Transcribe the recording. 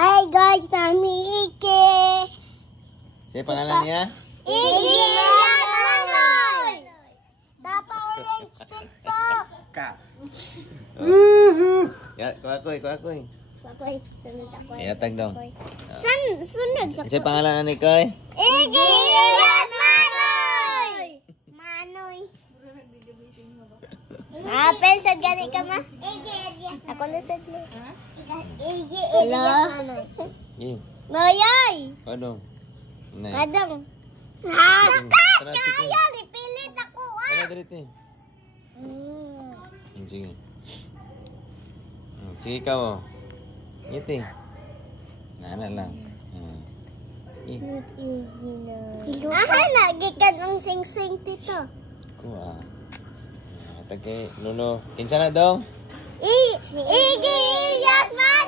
Hi guys, nami Ike. Siya pangalan niya? Ike Yamanoy. Tapa orange TikTok. Ka. Ya, kuakoy. Papoy, sunod ako. Iatag dong. Sunod ako. Siya pangalan ni Koy? Ike Yamanoy. Manoy. Apel, sad gani ka ma? Ike. Ako na sad mo. Ike. Hello. Noyoy. Ano? Nay. Kadang. Tara, sige. Kaya, ipilit ako Tara, diriti. Sige. Sige ka oh. Ngiti. Nana lang. Na, gikan ang sing-sing tito. Kuha. Atake, Nuno. Kinsa na dong? Ige, Yasman!